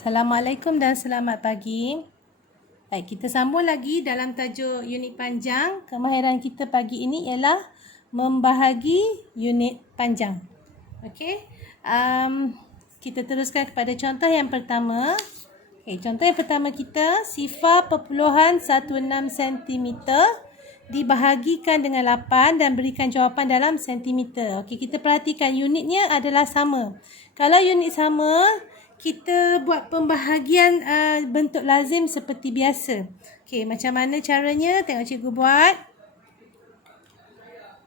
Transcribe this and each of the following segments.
Assalamualaikum dan selamat pagi. Baik, kita sambung lagi dalam tajuk unit panjang. Kemahiran kita pagi ini ialah membahagi unit panjang. Okey. Kita teruskan kepada contoh yang pertama. Contoh yang pertama kita, sifar perpuluhan 16 cm dibahagikan dengan 8 dan berikan jawapan dalam sentimeter. Okey, kita perhatikan unitnya adalah sama. Kalau unit sama, kita buat pembahagian bentuk lazim seperti biasa. Okey, macam mana caranya? Tengok cikgu buat.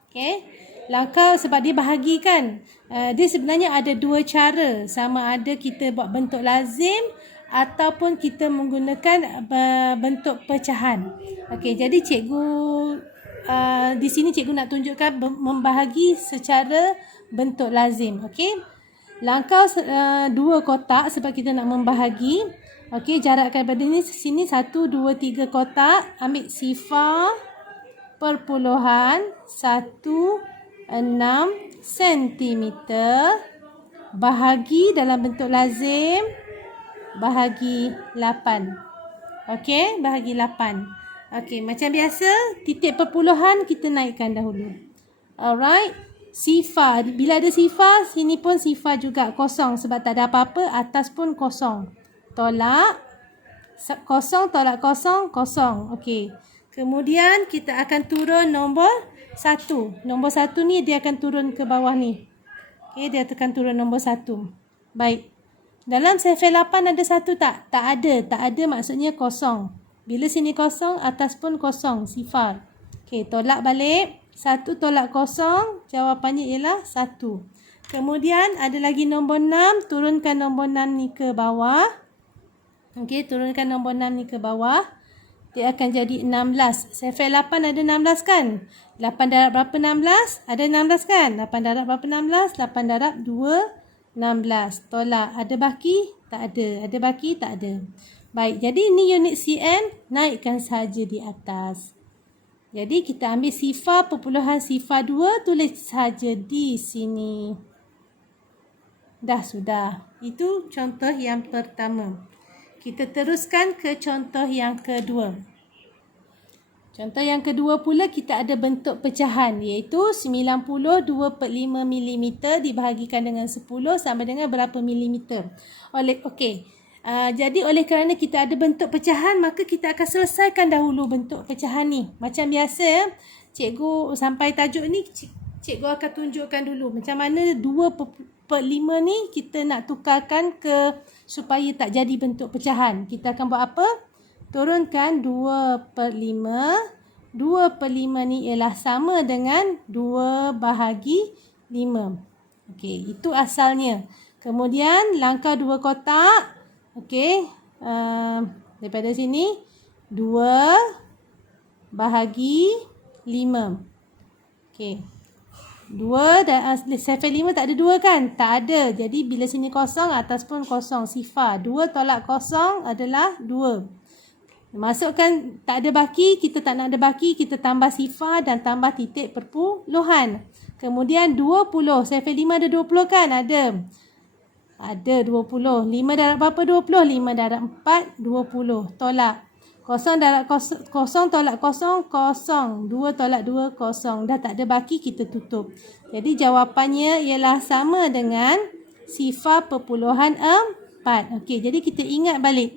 Okey, langkah sebab dia bahagikan. Dia sebenarnya ada dua cara. Sama ada kita buat bentuk lazim ataupun kita menggunakan bentuk pecahan. Okey, jadi cikgu di sini cikgu nak tunjukkan membahagi secara bentuk lazim. Okey. Langkah dua kotak sebab kita nak membahagi. Okey, jarakkan pada sini 1, 2, 3 kotak. Ambil sifar perpuluhan 16 cm bahagi dalam bentuk lazim bahagi 8. Okey, bahagi 8. Okey, macam biasa titik perpuluhan kita naikkan dahulu. Alright. Sifar, bila ada sifar, sini pun sifar juga kosong sebab tak ada apa-apa, atas pun kosong. Tolak, kosong, tolak kosong, kosong. Okey. Kemudian kita akan turun nombor 1. Nombor 1 ni dia akan turun ke bawah ni. Okey, dia akan turun nombor 1. Baik. Dalam sifar 8 ada 1 tak? Tak ada. Tak ada maksudnya kosong. Bila sini kosong, atas pun kosong, sifar. Okey, tolak balik. 1 tolak kosong, jawapannya ialah 1. Kemudian ada lagi nombor 6, turunkan nombor 6 ni ke bawah. Okey, turunkan nombor 6 ni ke bawah. Dia akan jadi 16. Sifar 8 ada 16 kan? 8 darab berapa 16? Ada 16 kan? 8 darab berapa 16? 8 darab 2, 16. Tolak. Ada baki? Tak ada. Ada baki? Tak ada. Baik, jadi ini unit cm, naikkan saja di atas. Jadi kita ambil sifar perpuluhan sifar 2, tulis saja di sini. Dah sudah. Itu contoh yang pertama. Kita teruskan ke contoh yang kedua. Contoh yang kedua pula kita ada bentuk pecahan iaitu 92/5 mm dibahagikan dengan 10 sama dengan berapa milimeter. Jadi oleh kerana kita ada bentuk pecahan, maka kita akan selesaikan dahulu bentuk pecahan ni. Macam biasa, cikgu sampai tajuk ni, cikgu akan tunjukkan dulu macam mana 2/5 ni kita nak tukarkan ke supaya tak jadi bentuk pecahan. Kita akan buat apa? Turunkan 2/5. 2/5 ni ialah sama dengan 2/5. Okey, itu asalnya. Kemudian langkah 2 kotak. Okey, daripada sini 2/5. Okey. 2 dan sifar 5 tak ada 2 kan? Tak ada. Jadi bila sini kosong, atas pun kosong. Sifar 2 tolak kosong adalah 2. Masukkan tak ada baki, kita tak nak ada baki, kita tambah sifar dan tambah titik perpuluhan. Kemudian 20. Sifar 5 ada 20 kan? Ada. Ada 20. 5 darab berapa 20? 5 darab 4, 20. Tolak. Kosong darab kosong tolak kosong, kosong. 2 tolak 2, kosong. Dah tak ada baki, kita tutup. Jadi jawapannya ialah sama dengan sifar perpuluhan 4. Okey, jadi kita ingat balik.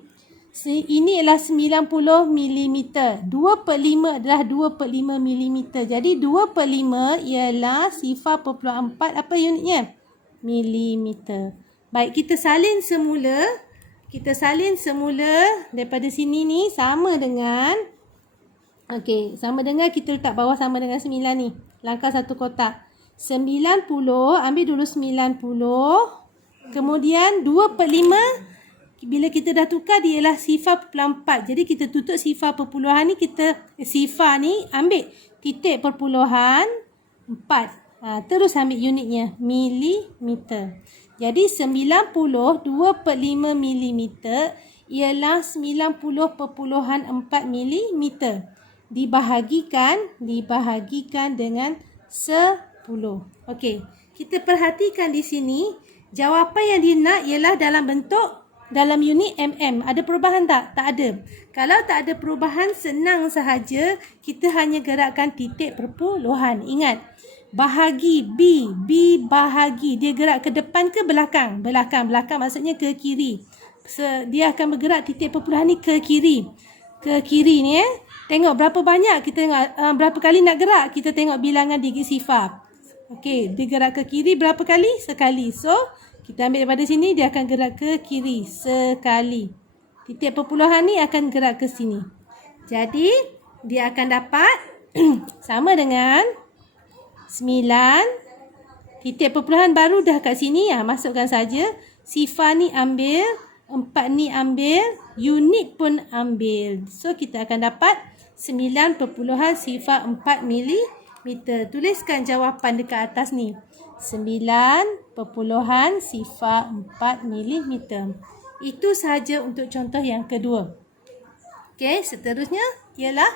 Ini ialah 90 mm. 2/5 adalah 2/5 mm. Jadi 2/5 ialah sifar perpuluhan 4. Apa unitnya? Milimeter. Baik, kita salin semula. Kita salin semula daripada sini ni sama dengan, okey, sama dengan kita letak bawah sama dengan 9 ni. Langkah 1 kotak. 90, ambil dulu 90. Kemudian 2/5, bila kita dah tukar dia ialah sifar perpuluhan 4. Jadi kita tutup sifar perpuluhan ni, sifar ni ambil titik perpuluhan 4. Terus ambil unitnya, milimeter. Jadi 90 2/5 mm ialah 90/4 mm. Dibahagikan dengan 10. Okey, kita perhatikan di sini. Jawapan yang dia nak ialah dalam bentuk dalam unit mm. Ada perubahan tak? Tak ada. Kalau tak ada perubahan, senang sahaja kita hanya gerakkan titik perpuluhan. Ingat, bahagi B. B bahagi. Dia gerak ke depan ke belakang? Belakang. Belakang maksudnya ke kiri. Dia akan bergerak titik perpuluhan ni ke kiri. Ke kiri ni Tengok berapa banyak kita tengok, berapa kali nak gerak. Kita tengok bilangan digit sifar. Okey, dia gerak ke kiri berapa kali? Sekali. So, kita ambil daripada sini, dia akan gerak ke kiri sekali. Titik perpuluhan ni akan gerak ke sini. Jadi, dia akan dapat sama dengan 9. Titik perpuluhan baru dah kat sini. Masukkan saja. Sifar ni ambil. 4 ni ambil. Unit pun ambil. So, kita akan dapat 9 perpuluhan sifar 4 milimeter. Tuliskan jawapan dekat atas ni. 9 perpuluhan sifar 4 milimeter. Itu sahaja untuk contoh yang kedua. Okey, seterusnya ialah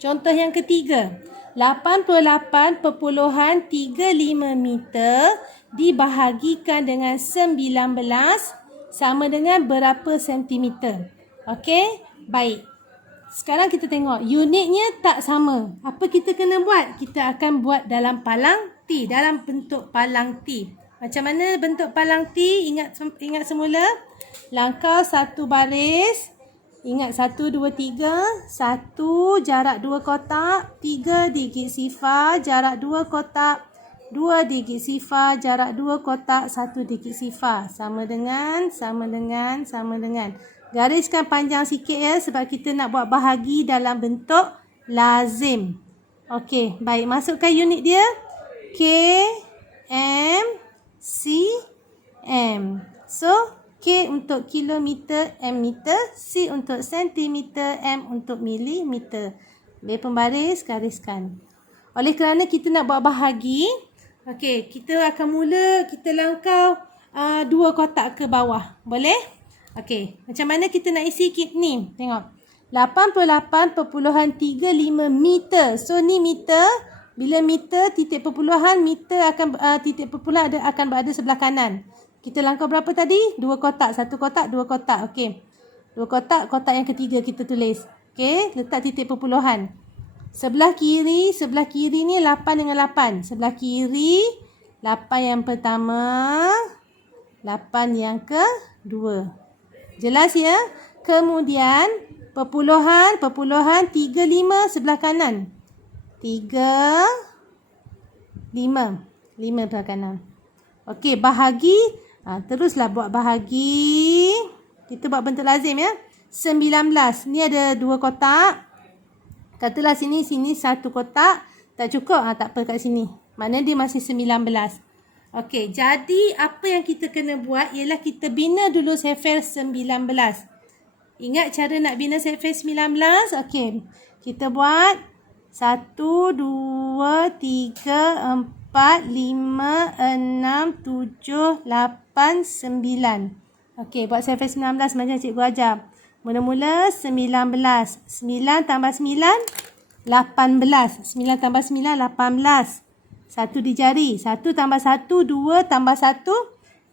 contoh yang ketiga. 88.35 meter dibahagikan dengan 19 sama dengan berapa sentimeter. Okey, baik. Sekarang kita tengok unitnya tak sama. Apa kita kena buat? Kita akan buat dalam palang T, dalam bentuk palang T. Macam mana bentuk palang T? Ingat semula. Langkau satu baris. Ingat 1, 2, 3. 1 jarak 2 kotak. 3 digit sifar jarak 2 kotak. 2 digit sifar jarak 2 kotak. 1 digit sifar. Sama dengan. Gariskan panjang sikit ya, sebab kita nak buat bahagi dalam bentuk lazim. Okey, baik. Masukkan unit dia. K, M, C, M. So, K untuk kilometer, M meter, C untuk sentimeter, M untuk milimeter. Ambil pembaris, gariskan. Oleh kerana kita nak buat bahagi, okey, kita akan mula, kita langkau 2 kotak ke bawah. Boleh? Okey, macam mana kita nak isi kit ni? Tengok. 88.35 meter. So, ni meter. Bila meter, titik perpuluhan, meter akan titik perpuluhan akan berada sebelah kanan. Kita langkau berapa tadi? 2 kotak. 1 kotak, 2 kotak. Okey. 2 kotak, kotak yang ketiga kita tulis. Okey, letak titik perpuluhan. Sebelah kiri ni 8 dengan 8. Sebelah kiri, 8 yang pertama, 8 yang kedua. Jelas ya? Kemudian, perpuluhan 35 sebelah kanan. 3, 5. 5 sebelah kanan. Okey, bahagi. Teruslah buat bahagi. Kita buat bentuk lazim ya. 19. Ni ada 2 kotak. Katalah sini 1 kotak. Tak cukup? Tak apa kat sini. Maknanya dia masih 19. Okey, jadi apa yang kita kena buat ialah kita bina dulu sefir 19. Ingat cara nak bina sefir 19? Okey, kita buat 1, 2, 3, 4, 5, 6, 7, 8, 9. Okey, buat sefir 19 macam cikgu ajar. Mula-mula 19. 9 tambah 9, 18. 9 tambah 9, 18. 1 di jari. 1 tambah 1, 2 tambah 1,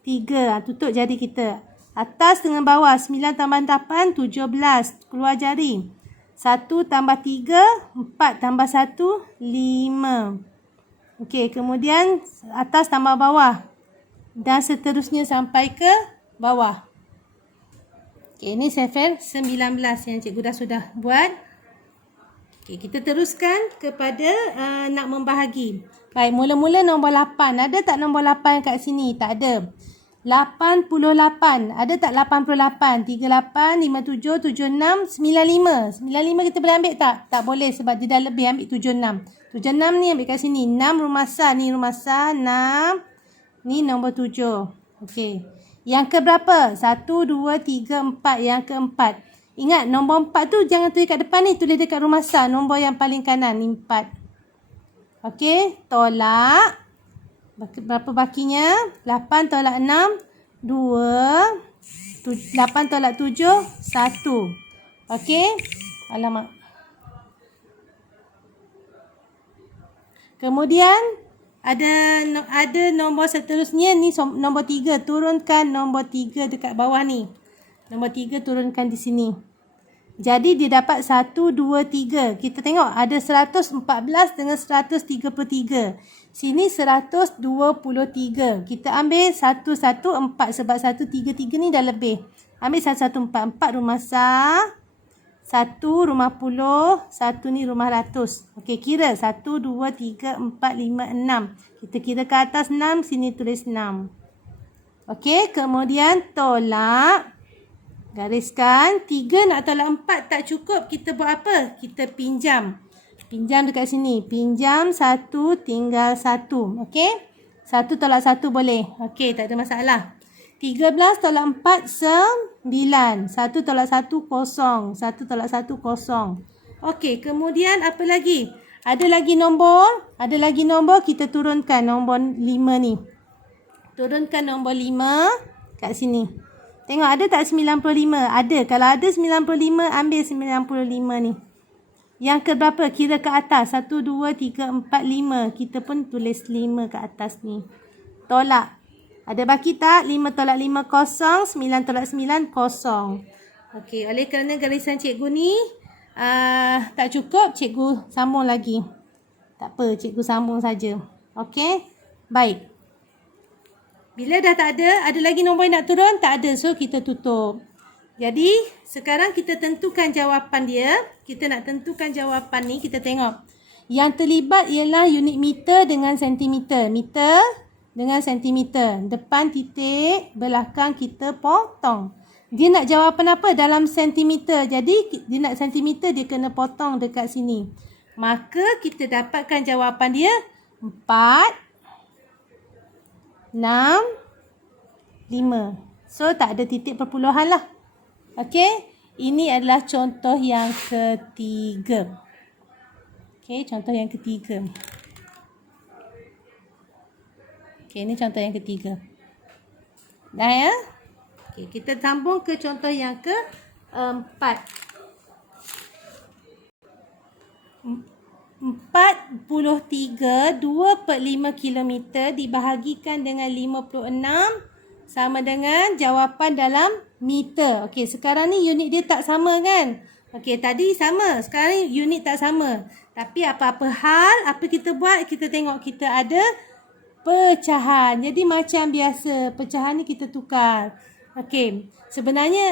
3. Tutup jari kita. Atas dengan bawah. 9 tambah 8, 17. Keluar jari. 1 tambah 3, 4 tambah 1, 5. Okey, kemudian atas tambah bawah. Dan seterusnya sampai ke bawah. Okey, ini sefir 19 yang cikgu sudah buat. Okey, kita teruskan kepada nak membahagi. Baik, mula-mula nombor 8. Ada tak nombor 8 kat sini? Tak ada. 88. Ada tak 88? 38, 57, 76, 95. 95 kita boleh ambil tak? Tak boleh sebab dia dah lebih. Ambil 76. 76 ni ambil kat sini. 6 rumasah. Ni rumasah 6. Ni nombor 7. Okey. Yang ke berapa? 1, 2, 3, 4. Yang keempat. Ingat, nombor 4 tu jangan tulis kat depan ni. Tulis dekat rumasah. Nombor yang paling kanan. Ni 4. Okey, tolak. Berapa bakinya? 8 tolak 6, 2. 8 tolak 7, 1. Okey. Alamak. Kemudian, Ada nombor seterusnya ni, nombor 3. Turunkan nombor 3 dekat bawah ni. Nombor 3 turunkan di sini. Jadi dia dapat 1, 2, 3. Kita tengok ada 114 dengan 133. Sini 123. Kita ambil 114 sebab 133 ni dah lebih. Ambil 114. 4 rumah sah. 1 rumah puluh. 1 ni rumah ratus. Okey, kira 1, 2, 3, 4, 5, 6. Kita kira ke atas 6. Sini tulis 6. Okey, kemudian tolak. Gariskan. 3 nak tolak 4 tak cukup. Kita buat apa? Kita pinjam. Pinjam dekat sini. Pinjam 1 tinggal 1. Okey. 1 tolak 1 boleh. Okey, tak ada masalah. 13 tolak 4, 9. 1 tolak 1, kosong. 1 tolak 1, kosong. Okey, kemudian apa lagi? Ada lagi nombor. Ada lagi nombor. Kita turunkan nombor 5 ni. Turunkan nombor 5 kat sini. Tengok ada tak 95? Ada. Kalau ada 95, ambil 95 ni. Yang ke berapa? Kira ke atas. 1, 2, 3, 4, 5. Kita pun tulis 5 ke atas ni. Tolak. Ada baki tak? 5 tolak 5, kosong. 9 tolak 9, kosong. Okey, oleh kerana garisan cikgu ni tak cukup, cikgu sambung lagi. Tak apa, cikgu sambung saja. Okey? Baik. Bila dah tak ada lagi nombor yang nak turun? Tak ada. So, kita tutup. Jadi, sekarang kita tentukan jawapan dia. Kita nak tentukan jawapan ni. Kita tengok. Yang terlibat ialah unit meter dengan sentimeter. Meter dengan sentimeter. Depan titik, belakang kita potong. Dia nak jawapan apa? Dalam sentimeter. Jadi, dia nak sentimeter, dia kena potong dekat sini. Maka, kita dapatkan jawapan dia 4, 6, 5. So, tak ada titik perpuluhan lah. Okey. Ini adalah contoh yang ketiga. Okey, contoh yang ketiga. Okey, ini contoh yang ketiga. Dah ya? Okey, kita sambung ke contoh yang keempat. 43, 2/5 kilometer dibahagikan dengan 56 sama dengan jawapan dalam meter. Okey, sekarang ni unit dia tak sama kan? Okey, tadi sama. Sekarang ni unit tak sama. Tapi apa-apa hal, apa kita buat? Kita tengok kita ada pecahan. Jadi macam biasa, pecahan ni kita tukar. Okey, sebenarnya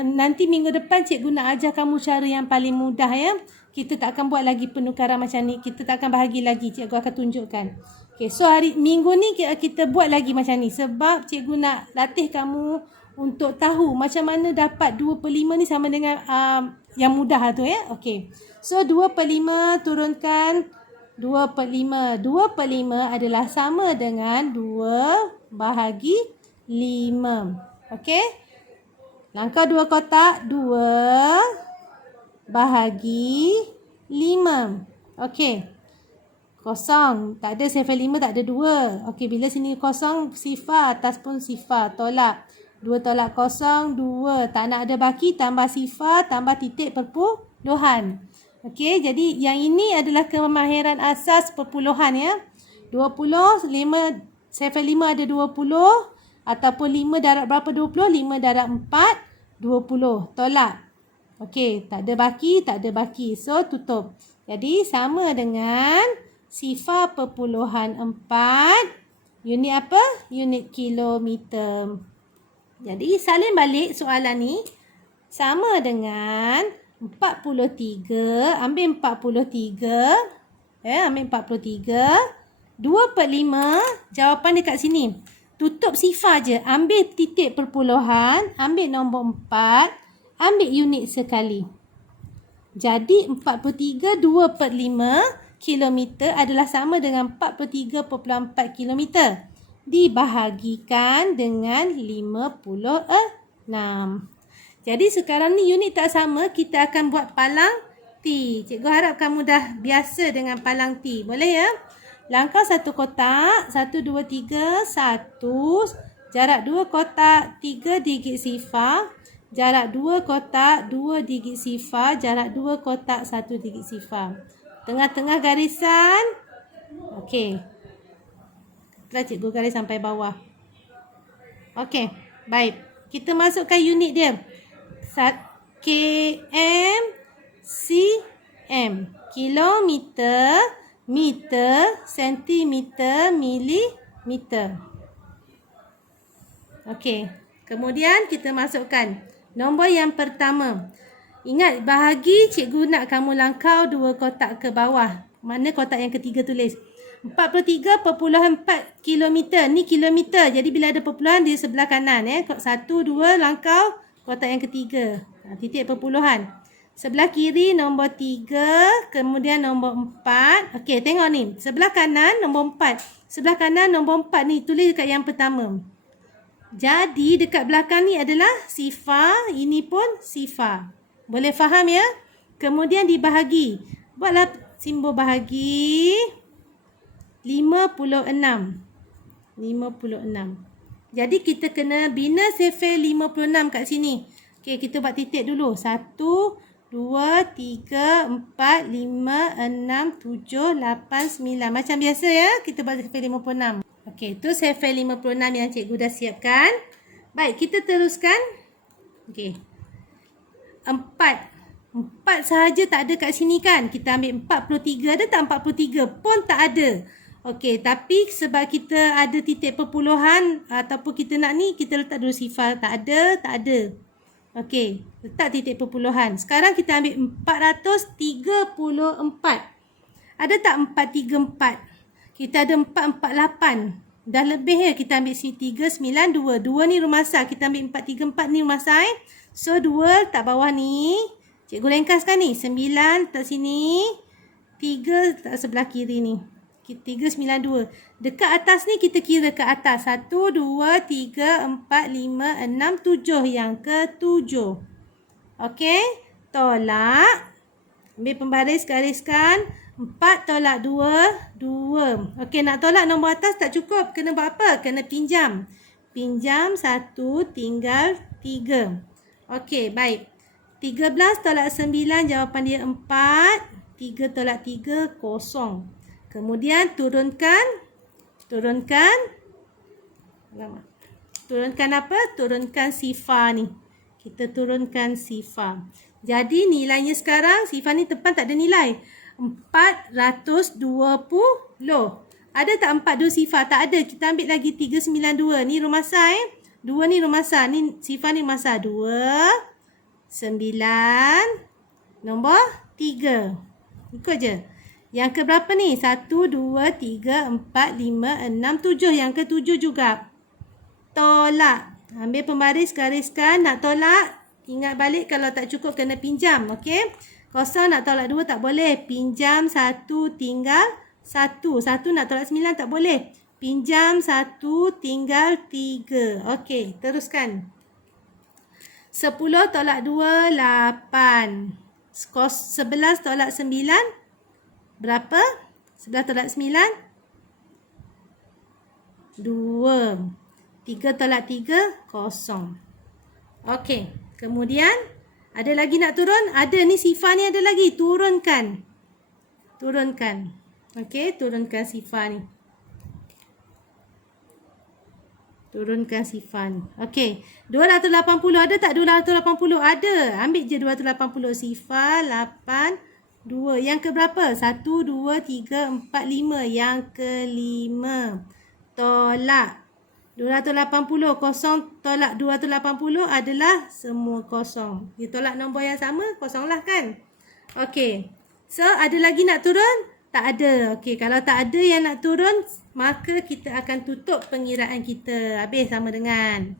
nanti minggu depan cikgu nak ajar kamu cara yang paling mudah ya. Kita tak akan buat lagi penukaran macam ni. Kita tak akan bahagi lagi. Cikgu akan tunjukkan. Okay, so minggu ni kita buat lagi macam ni. Sebab cikgu nak latih kamu untuk tahu macam mana dapat 2/5 ni sama dengan yang mudah tu ya. Okay. So 2/5 turunkan 2/5. 2/5 adalah sama dengan 2/5. Okay. Langkah 2 kotak. 2 bahagi 5. Okey. Kosong. Tak ada 5, tak ada 2. Okey, bila sini kosong, sifar. Atas pun sifar. Tolak. 2 tolak kosong, 2. Tak nak ada baki, tambah sifar, tambah titik perpuluhan. Okey, jadi yang ini adalah kemahiran asas perpuluhan ya. 20, 5 ada 20. Ataupun 5 darab berapa 20? 5 darab 4, 20. Tolak. Okey, tak ada baki, tak ada baki. So, tutup. Jadi, sama dengan sifar perpuluhan 4. Unit apa? Unit kilometer. Jadi, salin balik soalan ni. Sama dengan 43. Ambil 43. Ambil 43. 2/5. Jawapan dekat sini. Tutup sifar je. Ambil titik perpuluhan. Ambil nombor 4. Ambil unit sekali. Jadi 43 2/5 kilometer adalah sama dengan 43.4 kilometer. Dibahagikan dengan 56. Jadi sekarang ni unit tak sama. Kita akan buat palang T. Cikgu harap kamu dah biasa dengan palang T. Boleh ya? Langkah 1 kotak. 1, 2, 3. 1. Jarak 2 kotak. 3 digit sifar. Jarak 2 kotak, 2 digit sifar. Jarak 2 kotak, 1 digit sifar. Tengah-tengah garisan. Okey. Setelah cikgu garis sampai bawah. Okey, baik. Kita masukkan unit dia. km, cm. Kilometer, meter, sentimeter, milimeter. Okey. Kemudian kita masukkan nombor yang pertama. Ingat, bahagi cikgu nak kamu langkau 2 kotak ke bawah. Mana kotak yang ketiga tulis? 43.4 kilometer. Ni kilometer. Jadi bila ada perpuluhan di sebelah kanan. 1, 2 langkau kotak yang ketiga. Titik perpuluhan. Sebelah kiri nombor 3. Kemudian nombor 4. Okey, tengok ni. Sebelah kanan nombor 4. Sebelah kanan nombor 4 ni. Tulis dekat yang pertama. Jadi dekat belakang ni adalah sifar. Ini pun sifar. Boleh faham ya? Kemudian dibahagi. Buatlah simbol bahagi. 56. Jadi kita kena bina sifar 56 kat sini. Okey, kita buat titik dulu. 1, 2, 3, 4, 5, 6, 7, 8, 9. Macam biasa ya. Kita buat sifar 56. Okey, tu sifar 56 yang cikgu dah siapkan. Baik, kita teruskan. Okey. 4 sahaja tak ada kat sini kan. Kita ambil 43. Ada tak 43? Pun tak ada. Okey, tapi sebab kita ada titik perpuluhan ataupun kita nak ni, kita letak dulu sifar. Tak ada. Okey, letak titik perpuluhan. Sekarang kita ambil 434. Ada tak 434? Kita ada 448. Dah lebih ya. Kita ambil sini 392. 2 ni rumasah. Kita ambil 434 ni rumasah. So 2 letak bawah ni. Cikgu ringkaskan ni. 9 letak sini. 3 letak sebelah kiri ni. 392. Dekat atas ni kita kira ke atas. 1, 2, 3, 4, 5, 6, 7. Yang ke-7. Okey. Tolak. Ambil pembaris, gariskan. 4 tolak 2, 2. Okey, nak tolak nombor atas tak cukup. Kena buat apa? Kena pinjam. Pinjam 1 tinggal 3. Okey, baik. 13 tolak 9, jawapan dia 4. 3 tolak 3, kosong. Kemudian turunkan. Turunkan apa? Turunkan sifar ni. Kita turunkan sifar. Jadi nilainya sekarang, sifar ni depan tak ada nilai. 420. Ada tak 42 sifar? Tak ada. Kita ambil lagi 392. Ni rumasah 2 ni rumasah. Ni sifar ni rumasah. 2, 9, nombor 3. Ikut je. Yang ke berapa ni? 1, 2, 3, 4, 5, 6, 7. Yang ke 7 juga. Tolak. Ambil pembaris, gariskan. Nak tolak. Ingat balik kalau tak cukup kena pinjam. Okey. Kosong nak tolak 2 tak boleh. Pinjam 1 tinggal 1. 1 nak tolak 9 tak boleh. Pinjam 1 tinggal 3. Okey, teruskan. 10 tolak 2, 8. 11 tolak 9, berapa? 11 tolak 9, 2. 3 tolak 3, kosong. Okey, kemudian ada lagi nak turun? Ada, ni sifar ni ada lagi. Turunkan. Okey, turunkan sifar ni. Okey, 280 ada tak 280? Ada. Ambil je 280. Sifar 8, 2. Yang ke berapa? 1, 2, 3, 4, 5. Yang ke 5. Tolak. 280 kosong tolak 280 adalah semua kosong. Dia tolak nombor yang sama, kosonglah kan? Okey. So, ada lagi nak turun? Tak ada. Okey, kalau tak ada yang nak turun, maka kita akan tutup pengiraan kita. Habis sama dengan.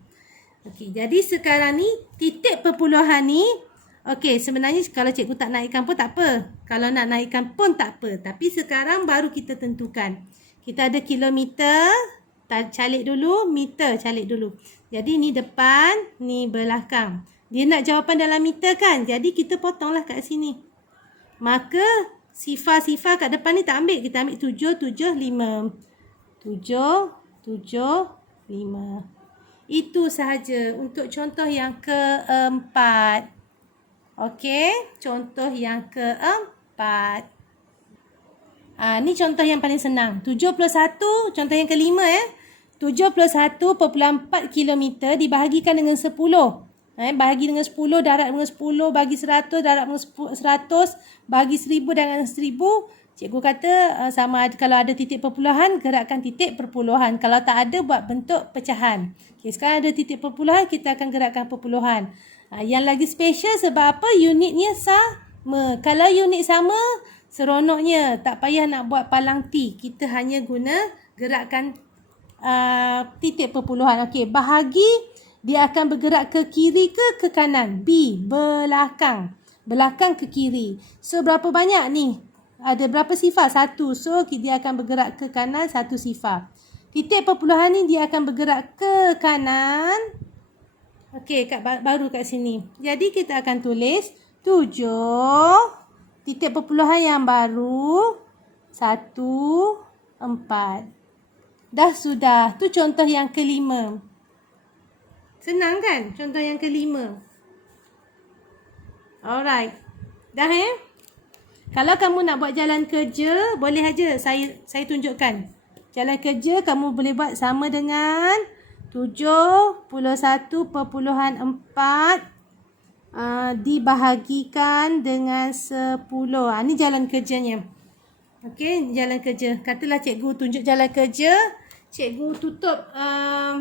Okey, jadi sekarang ni, titik perpuluhan ni, okey, sebenarnya kalau cikgu tak naikkan pun tak apa. Kalau nak naikkan pun tak apa. Tapi sekarang baru kita tentukan. Kita ada kilometer, calik dulu, meter calik dulu. Jadi ni depan, ni belakang. Dia nak jawapan dalam meter kan? Jadi kita potonglah kat sini. Maka sifar-sifar kat depan ni tak ambil. Kita ambil 7, 7, 5. 7, 7, 5. Itu sahaja untuk contoh yang keempat. Okey, contoh yang keempat. Ni contoh yang paling senang. 71, contoh yang kelima 71.4 kilometer dibahagikan dengan 10. Bahagi dengan 10, darab dengan 10, bagi 100, darab dengan 100, bagi 1000 dengan 1000. Cikgu kata sama ada, kalau ada titik perpuluhan, gerakkan titik perpuluhan. Kalau tak ada, buat bentuk pecahan. Okay, sekarang ada titik perpuluhan, kita akan gerakkan perpuluhan. Yang lagi special sebab apa? Unitnya sama. Kalau unit sama, seronoknya. Tak payah nak buat palang T. Kita hanya guna gerakkan titik perpuluhan. Okey, bahagi dia akan bergerak ke kiri ke kanan? B, belakang. Belakang ke kiri. So, berapa banyak ni? Ada berapa sifar? 1. So, dia akan bergerak ke kanan 1 sifar. Titik perpuluhan ni dia akan bergerak ke kanan. Okey, baru kat sini. Jadi, kita akan tulis 7. Titik perpuluhan yang baru 1, 4. Dah sudah. Tu contoh yang kelima. Senang kan? Contoh yang kelima. Alright. Dah Kalau kamu nak buat jalan kerja, boleh aja saya tunjukkan. Jalan kerja kamu boleh buat sama dengan 71.4 dibahagikan dengan 10. Ni jalan kerjanya. Okey, jalan kerja. Katalah cikgu tunjuk jalan kerja. Cikgu tutup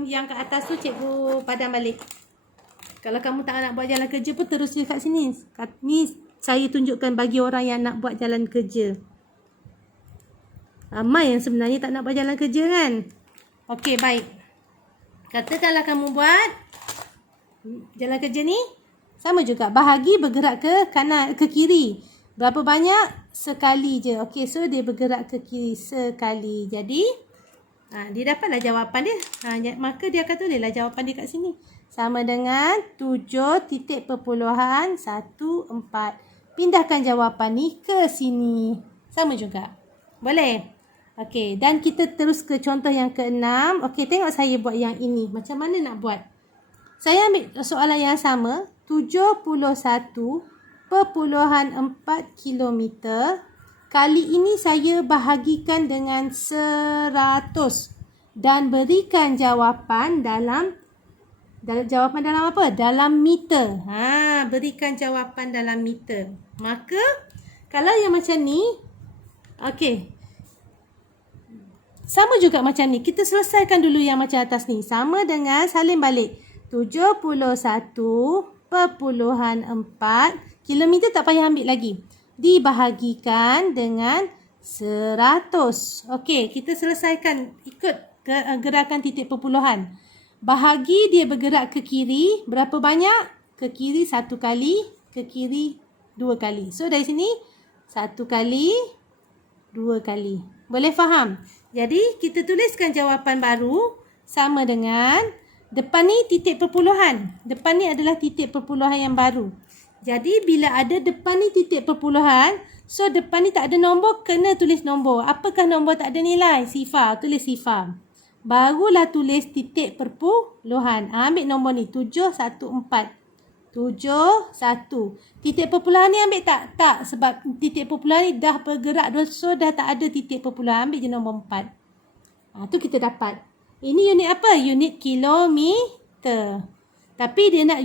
yang kat atas tu, cikgu padam balik. Kalau kamu tak nak buat jalan kerja pun terus kat sini. Ni saya tunjukkan bagi orang yang nak buat jalan kerja. Ramai yang sebenarnya tak nak buat jalan kerja kan? Okey, baik. Katakanlah kamu buat jalan kerja ni. Sama juga. Bahagi bergerak ke kanan, ke kiri. Berapa banyak? Sekali je. Okey, so dia bergerak ke kiri sekali. Jadi dia dapatlah jawapan dia. Maka dia akan tulislah jawapan dia kat sini. Sama dengan 7.14. Pindahkan jawapan ni ke sini. Sama juga. Boleh? Okey, dan kita terus ke contoh yang ke-6. Okey, tengok saya buat yang ini. Macam mana nak buat? Saya ambil soalan yang sama. 71.4 kilometer. Kali ini saya bahagikan dengan 100 dan berikan jawapan dalam apa? Dalam meter. Berikan jawapan dalam meter. Maka kalau yang macam ni, okey. Sama juga macam ni. Kita selesaikan dulu yang macam atas ni. Sama dengan salin balik. 71.4 kilometer tak payah ambil lagi. Dibahagikan dengan 100. Okey, kita selesaikan ikut gerakan titik perpuluhan. Bahagi dia bergerak ke kiri. Berapa banyak? Ke kiri 1 kali. Ke kiri 2 kali. So, dari sini 1 kali, 2 kali. Boleh faham? Jadi, kita tuliskan jawapan baru sama dengan depan ni titik perpuluhan. Depan ni adalah titik perpuluhan yang baru. Jadi, bila ada depan ni titik perpuluhan, so depan ni tak ada nombor, kena tulis nombor. Apakah nombor tak ada nilai? Sifar. Tulis sifar. Barulah tulis titik perpuluhan. Ambil nombor ni. 714. 71. Titik perpuluhan ni ambil tak? Tak. Sebab titik perpuluhan ni dah bergerak. So, dah tak ada titik perpuluhan. Ambil je nombor 4. Tu kita dapat. Ini unit apa? Unit kilometer. Tapi dia nak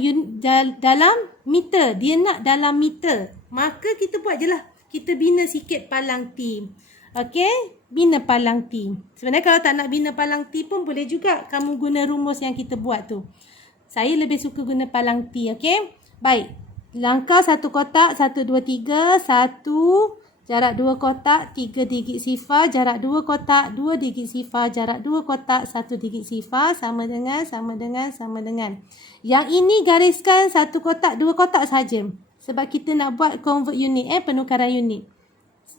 dalam meter. Dia nak dalam meter. Maka kita buat je lah. Kita bina sikit palang T. Okey? Bina palang T. Sebenarnya kalau tak nak bina palang T pun boleh juga. Kamu guna rumus yang kita buat tu. Saya lebih suka guna palang T. Okey? Baik. Langkah 1 kotak. 1, 2, 3. 1. Jarak 2 kotak. 3 digit sifar. Jarak 2 kotak. 2 digit sifar. Jarak 2 kotak. 1 digit sifar. Sama dengan. Yang ini gariskan 1 kotak, 2 kotak saja. Sebab kita nak buat convert unit, penukaran unit.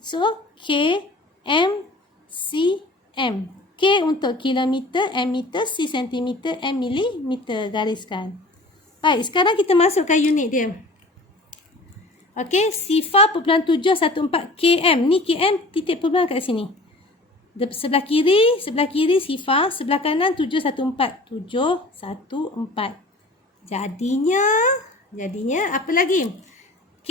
So, K, M, C, M. K untuk kilometer, M meter, C sentimeter, M milimeter. Gariskan. Baik, sekarang kita masukkan unit dia. Okey, sifar 0.714 km. Ni km titik perpuluhan kat sini. Sebelah kiri sifar, sebelah kanan 714. 714. Jadinya apa lagi? K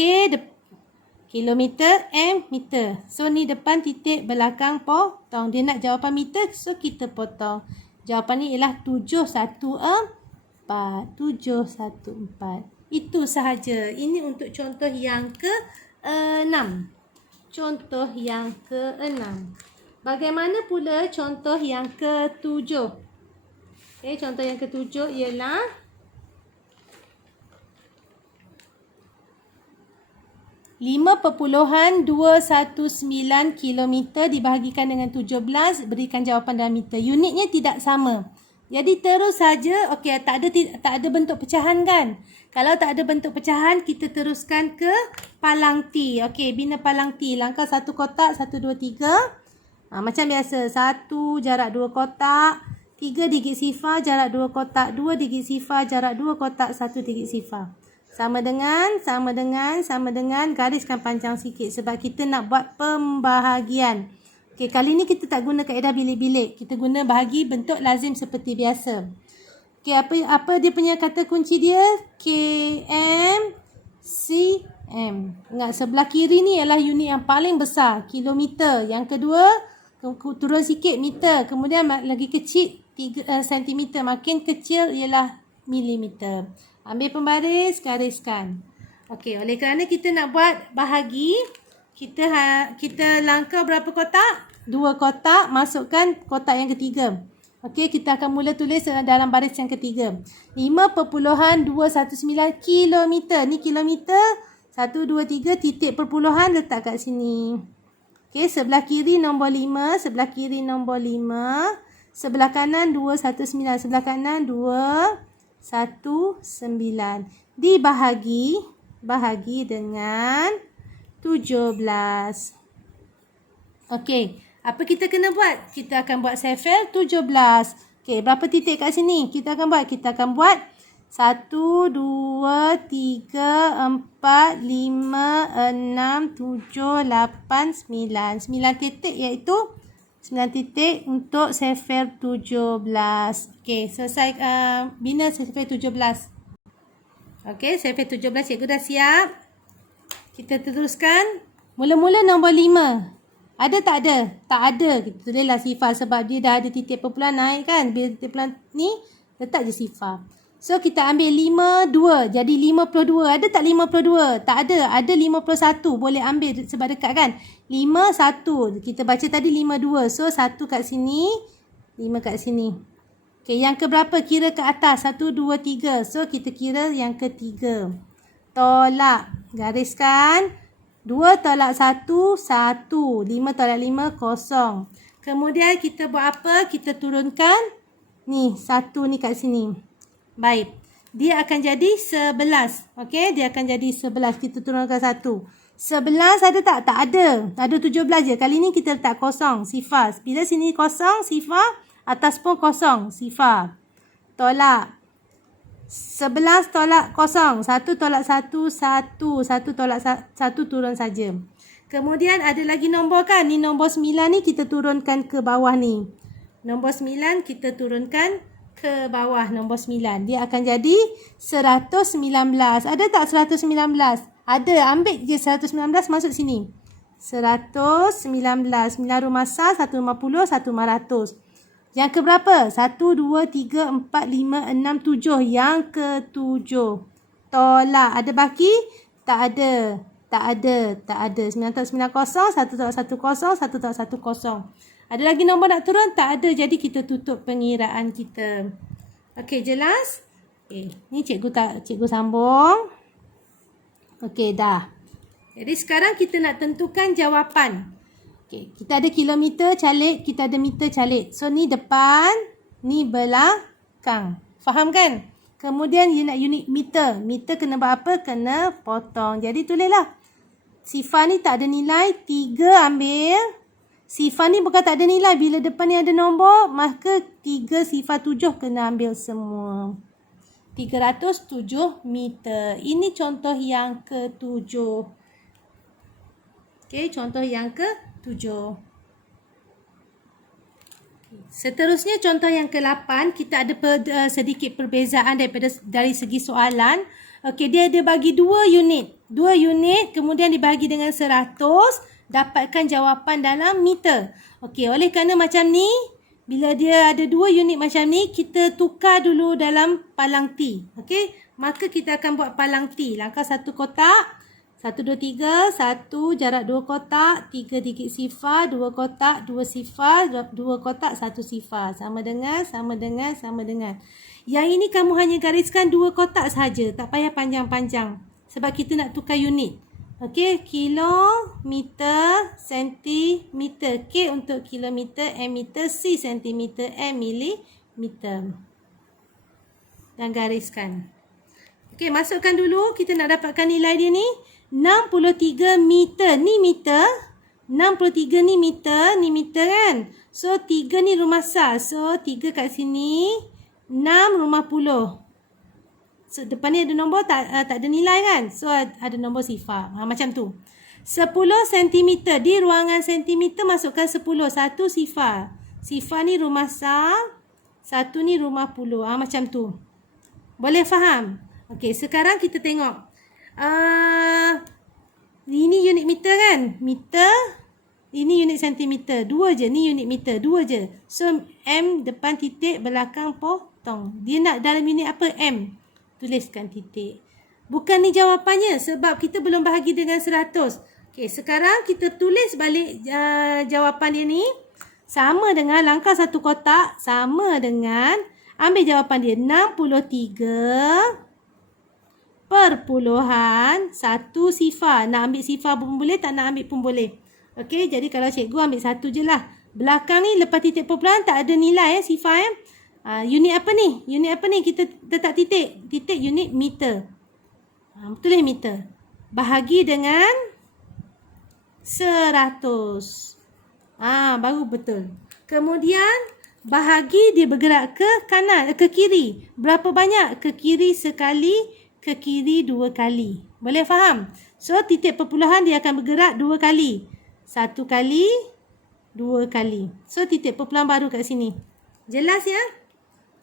kilometer, M meter. So, ni depan titik, belakang potong. Dia nak jawapan meter, so kita potong. Jawapannya ialah 714. 714. Itu sahaja. Ini untuk contoh yang ke-6. Contoh yang ke-6. Bagaimana pula contoh yang ke-7? Okay, contoh yang ke-7 ialah 5.219 kilometer dibahagikan dengan 17, berikan jawapan dalam meter. Unitnya tidak sama. Jadi terus saja, okey, tak ada bentuk pecahan kan? Kalau tak ada bentuk pecahan, kita teruskan ke palang T. Okey, bina palang T. Langkah satu kotak, 1, 2, 3. Macam biasa, 1 jarak 2 kotak, 3 digit sifar jarak 2 kotak, 2 digit sifar jarak 2 kotak, 1 digit sifar. Sama dengan, gariskan panjang sikit sebab kita nak buat pembahagian. Okey, kali ni kita tak guna kaedah bilik-bilik. Kita guna bahagi bentuk lazim seperti biasa. Okey, apa dia punya kata kunci dia? KM, CM. Ingat, sebelah kiri ni ialah unit yang paling besar, kilometer. Yang kedua, turun sikit, meter. Kemudian lagi kecil, 3 cm. Makin kecil ialah milimeter. Ambil pembaris, gariskan. Okey, oleh kerana kita nak buat bahagi, kita langkah berapa kotak? 2 kotak, masukkan kotak yang ketiga. Okey, kita akan mula tulis dalam baris yang ketiga. 5.219 kilometer. Ni kilometer. 1, 2, 3, titik perpuluhan letak kat sini. Okey, sebelah kiri nombor 5, sebelah kiri nombor 5. Sebelah kanan 219, sebelah kanan 219. Bahagi dengan 17. Okey, apa kita kena buat? Kita akan buat sefel 17. Okey, berapa titik kat sini? Kita akan buat 1, 2, 3, 4, 5, 6, 7, 8, 9. 9 titik iaitu 9 titik untuk sefel 17. Okey, selesai bina sefel 17. Okey, sefel 17 cikgu dah siap. Kita teruskan. Mula-mula nombor 5. Ada tak ada? Tak ada. Kita tulislah sifar sebab dia dah ada titik perpuluhan naik kan. Bila titik perpuluhan ni, letak je sifar. So, kita ambil 5, 2. Jadi 52. Ada tak 52? Tak ada. Ada 51. Boleh ambil sebab dekat kan. 5, 1. Kita baca tadi 5, 2. So, 1 kat sini. 5 kat sini. Okey, yang ke berapa? Kira ke atas. 1, 2, 3. So, kita kira yang ketiga. Tolak. Gariskan. 2 tolak 1, 1. 5 tolak 5, 0. Kemudian kita buat apa? Kita turunkan. Ni, 1 ni kat sini. Baik. Dia akan jadi 11. Okey, dia akan jadi 11. Kita turunkan 1. 11 ada tak? Tak ada. Ada 17 je. Kali ni kita letak kosong. Sifar. Bila sini kosong, sifar. Atas pun kosong. Sifar. Tolak. 11 tolak kosong. 1 tolak 1, 1. 1 tolak 1 turun saja. Kemudian ada lagi nombor kan? Ni nombor 9 ni kita turunkan ke bawah ni. Nombor 9 kita turunkan ke bawah nombor 9. Dia akan jadi 119. Ada tak 119? Ada. Ambil je 119 masuk sini. 119. 9 rumah sah, 150, 1,500. Yang ke berapa? 1, 2, 3, 4, 5, 6, 7. Yang ke-7. Tolak. Ada baki? Tak ada. Tak ada. 9 tolak 9, 0. 1 tolak 1, 0. 1 tolak 1, 0. Ada lagi nombor nak turun? Tak ada. Jadi kita tutup pengiraan kita. Okey, jelas? Okey, ni cikgu sambung. Okey, dah. Jadi sekarang kita nak tentukan jawapan. Okey, kita ada kilometer calik, kita ada meter calik. So ni depan, ni belakang. Faham kan? Kemudian you nak unit meter. Meter kena buat apa? Kena potong. Jadi tulislah. Sifar ni tak ada nilai, 3 ambil. Sifar ni bukan tak ada nilai. Bila depan ni ada nombor, maka 3 sifar 7 kena ambil semua. 307 meter. Ini contoh yang ke-7. Okey, contoh yang ke-7. Seterusnya contoh yang ke-8. Kita ada sedikit perbezaan dari segi soalan. Okey, dia ada bagi 2 unit. 2 unit kemudian dibagi dengan 100. Dapatkan jawapan dalam meter. Okey, oleh kerana macam ni, Bila dia ada 2 unit macam ni, kita tukar dulu dalam palang T. Okey, maka kita akan buat palang T. Langkah 1 kotak. 1, 2, 3. 1, jarak 2 kotak. 3 digit sifar. 2 kotak, 2 sifar. 2 kotak, 1 sifar. Sama dengan. Yang ini kamu hanya gariskan 2 kotak sahaja. Tak payah panjang-panjang. Sebab kita nak tukar unit. Okey, kilo, meter, sentimeter. K untuk kilometer, M meter, C sentimeter, M milimeter. Dan gariskan. Okey, masukkan dulu. Kita nak dapatkan nilai dia ni. 63 meter. Ni meter. 63 ni meter. Ni meter kan. So, 3 ni rumah sah. So, 3 kat sini. 6 rumah puluh. So, depan ni ada nombor, tak ada nilai kan. So, ada nombor sifar. Macam tu. 10 cm. Di ruangan sentimeter masukkan 10. 1 sifar. Sifar ni rumah sah. 1 ni rumah puluh. Macam tu. Boleh faham? Okey, sekarang kita tengok. Ini unit meter kan? Meter. Ini unit sentimeter. 2 je. Ni unit meter. 2 je. So, M depan titik, belakang potong. Dia nak dalam unit apa? M. Tuliskan titik. Bukan ni jawapannya sebab kita belum bahagi dengan 100. Okey, sekarang kita tulis balik jawapan dia ni. Sama dengan langkah 1 kotak. Sama dengan ambil jawapan dia 63 perpuluhan 1 sifar. Nak ambil sifar pun boleh, tak nak ambil pun boleh. Okey, jadi kalau cikgu ambil 1 je lah. Belakang ni lepas titik perpuluhan tak ada nilai sifar . Unit apa ni? Unit apa ni? Kita letak titik. Titik unit meter. Tulis meter. Bahagi dengan 100. Baru betul. Kemudian bahagi dia bergerak ke kanan, ke kiri. Berapa banyak? Ke kiri sekali, ke kiri 2 kali. Boleh faham? So, titik perpuluhan dia akan bergerak 2 kali. 1 kali, 2 kali. So, titik perpuluhan baru kat sini. Jelas ya?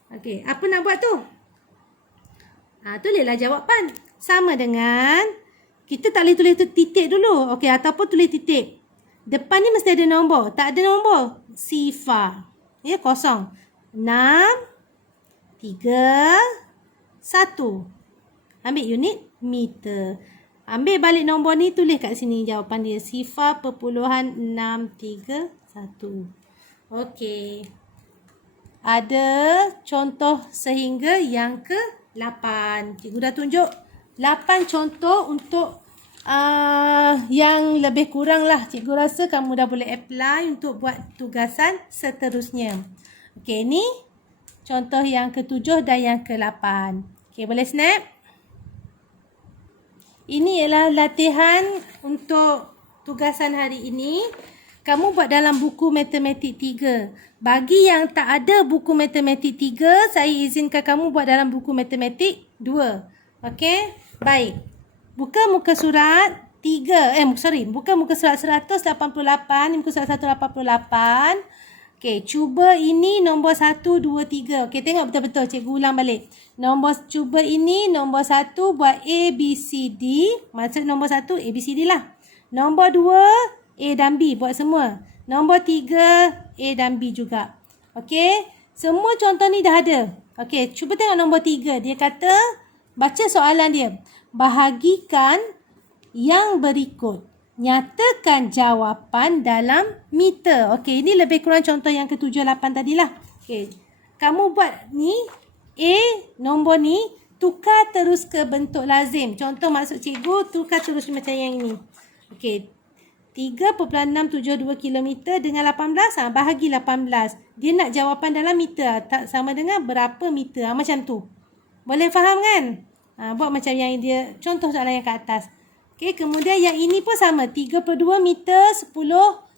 Okey, apa nak buat tu? Tulislah jawapan. Sama dengan, kita tak boleh tulis titik dulu. Okey, ataupun tulis titik. Depan ni mesti ada nombor. Tak ada nombor. Sifar. Ya, kosong. 6, 3, 1. Ambil unit meter. Ambil balik nombor ni, tulis kat sini jawapan dia. Sifar perpuluhan 631. Okey. Ada contoh sehingga yang ke-8. Cikgu dah tunjuk 8 contoh untuk yang lebih kurang lah. Cikgu rasa kamu dah boleh apply untuk buat tugasan seterusnya. Okey, ni contoh yang ke-7 dan yang ke-8. Okey, boleh snap? Ini ialah latihan untuk tugasan hari ini. Kamu buat dalam buku matematik 3. Bagi yang tak ada buku matematik 3, saya izinkan kamu buat dalam buku matematik 2. Okey? Baik. Buka muka surat 3. Buka muka surat 188. Muka surat 188. Okey, cuba ini nombor 1, 2, 3. Okey, tengok betul-betul. Cikgu ulang balik. Cuba ini nombor 1 buat A, B, C, D. Maksud nombor 1, A, B, C, D lah. Nombor 2, A dan B. Buat semua. Nombor 3, A dan B juga. Okey, semua contoh ni dah ada. Okey, cuba tengok nombor 3. Dia kata, baca soalan dia. Bahagikan yang berikut. Nyatakan jawapan dalam meter. Okey, ini lebih kurang contoh yang ke-7, 8 tadilah. Okey, kamu buat ni, A, nombor ni, tukar terus ke bentuk lazim. Contoh maksud cikgu, tukar terus macam yang ini. Okey, 3.672 km dengan 18, bahagi 18. Dia nak jawapan dalam meter. Tak sama dengan berapa meter. Macam tu. Boleh faham kan? Buat macam yang dia, contoh soalan yang kat atas. Okey, kemudian yang ini pun sama. 32 meter 10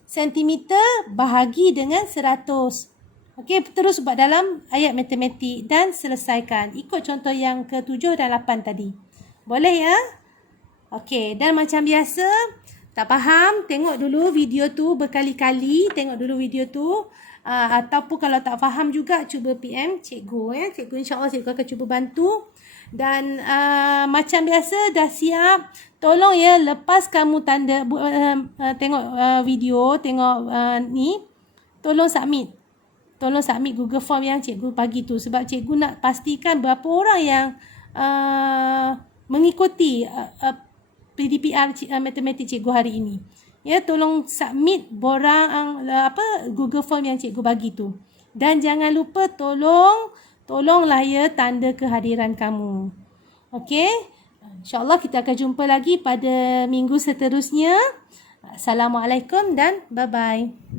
cm bahagi dengan 100. Okey, terus buat dalam ayat matematik dan selesaikan. Ikut contoh yang ke-7 dan 8 tadi. Boleh ya? Okey, dan macam biasa, tak faham, tengok dulu video tu berkali-kali. Tengok dulu video tu. Ataupun kalau tak faham juga, cuba PM cikgu. Ya. Cikgu insyaAllah cikgu akan cuba bantu. Dan macam biasa, dah siap. Tolong ya, lepas kamu tengok video, tengok ni, tolong submit. tolong submit Google Form yang cikgu bagi tu. Sebab cikgu nak pastikan berapa orang yang mengikuti PDPR matematik cikgu hari ini. Ya, tolong submit Google Form yang cikgu bagi tu. Dan jangan lupa tolonglah ya tanda kehadiran kamu. Okey? InsyaAllah kita akan jumpa lagi pada minggu seterusnya. Assalamualaikum dan bye-bye.